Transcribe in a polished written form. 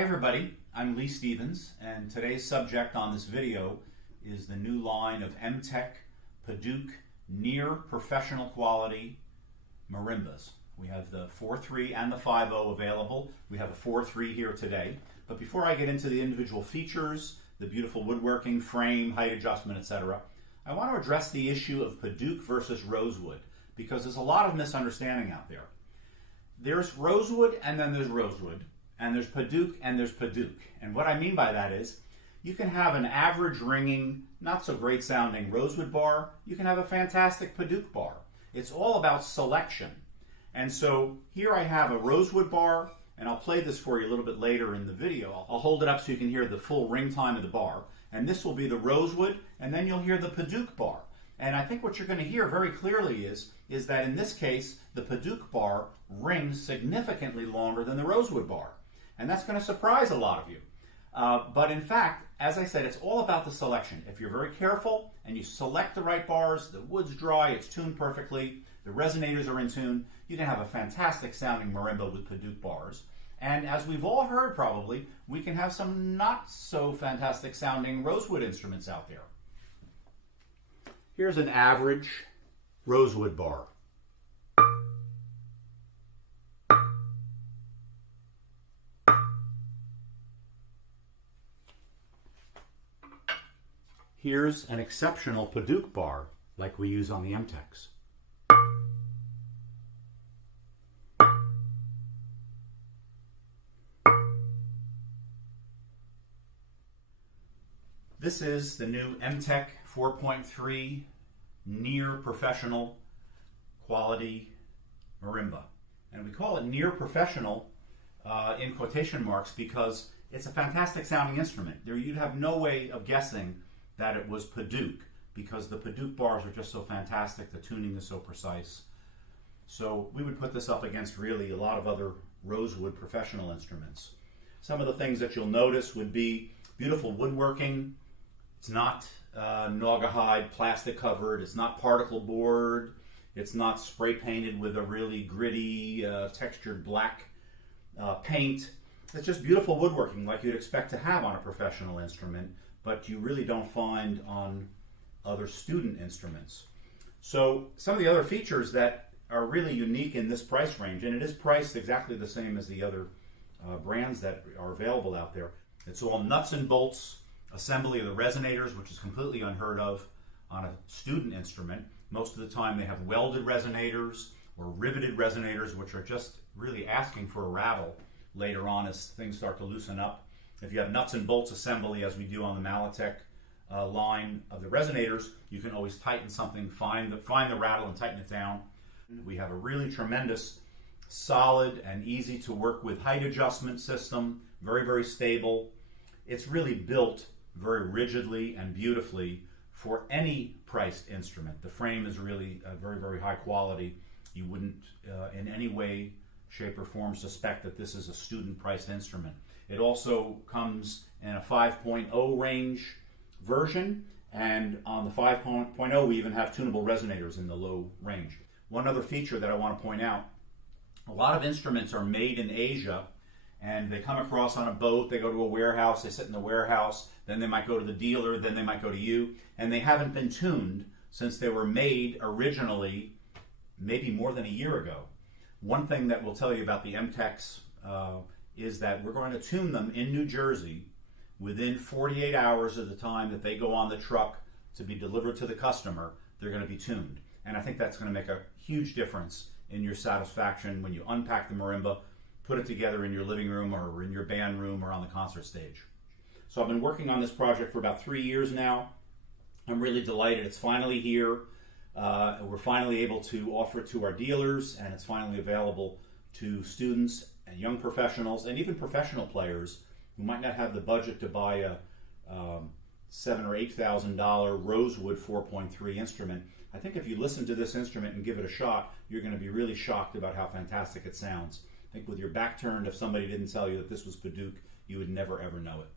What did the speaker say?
Hi everybody, I'm Leigh Stevens, and today's subject on this video is the new line of Emtek Padouk near professional quality marimbas. We have the 4.3 and the 5.0 available. We have a 4.3 here today. But before I get into the individual features, the beautiful woodworking, frame, height adjustment, etc., I want to address the issue of Padouk versus Rosewood, because there's a lot of misunderstanding out there. There's Rosewood and then there's Rosewood, and there's Padouk and there's Padouk. And what I mean by that is, you can have an average ringing, not so great sounding Rosewood bar, you can have a fantastic Padouk bar. It's all about selection. And so here I have a Rosewood bar, and I'll play this for you a little bit later in the video. I'll hold it up so you can hear the full ring time of the bar. And this will be the Rosewood, and then you'll hear the Padouk bar. And I think what you're going to hear very clearly is that in this case, the Padouk bar rings significantly longer than the Rosewood bar. And that's going to surprise a lot of you. But in fact, as I said, it's all about the selection. If you're very careful and you select the right bars, the wood's dry, it's tuned perfectly, the resonators are in tune, you can have a fantastic sounding marimba with Padouk bars. And as we've all heard probably, we can have some not so fantastic sounding Rosewood instruments out there. Here's an average Rosewood bar. Here's an exceptional Padouk bar like we use on the Emteks. This is the new Emtek 4.3 near professional quality marimba. And we call it near professional in quotation marks because it's a fantastic sounding instrument. You'd have no way of guessing that it was Padouk because the Padouk bars are just so fantastic, the tuning is so precise. So we would put this up against really a lot of other Rosewood professional instruments. Some of the things that you'll notice would be beautiful woodworking. It's not naugahyde plastic covered, it's not particle board, it's not spray painted with a really gritty textured black paint. It's just beautiful woodworking like you'd expect to have on a professional instrument, but you really don't find on other student instruments. So some of the other features that are really unique in this price range, and it is priced exactly the same as the other brands that are available out there. It's all nuts and bolts assembly of the resonators, which is completely unheard of on a student instrument. Most of the time they have welded resonators or riveted resonators, which are just really asking for a rattle later on as things start to loosen up. If you have nuts and bolts assembly, as we do on the Malatek line of the resonators, you can always tighten something, find the rattle and tighten it down. We have a really tremendous, solid and easy to work with height adjustment system, very, very stable. It's really built very rigidly and beautifully for any priced instrument. The frame is really very, very high quality. You wouldn't in any way, shape, or form suspect that this is a student priced instrument. It also comes in a 5.0 range version, and on the 5.0 we even have tunable resonators in the low range. One other feature that I want to point out, a lot of instruments are made in Asia and they come across on a boat, they go to a warehouse, they sit in the warehouse, then they might go to the dealer, then they might go to you, and they haven't been tuned since they were made originally maybe more than a year ago. One thing that we'll tell you about the Emteks is that we're going to tune them in New Jersey within 48 hours of the time that they go on the truck to be delivered to the customer. They're going to be tuned. And I think that's going to make a huge difference in your satisfaction when you unpack the marimba, put it together in your living room or in your band room or on the concert stage. So I've been working on this project for about 3 years now. I'm really delighted. It's finally here. We're finally able to offer it to our dealers, and it's finally available to students and young professionals and even professional players who might not have the budget to buy a $7,000 or $8,000 Rosewood 4.3 instrument. I think if you listen to this instrument and give it a shot, you're going to be really shocked about how fantastic it sounds. I think with your back turned, if somebody didn't tell you that this was Padouk, you would never ever know it.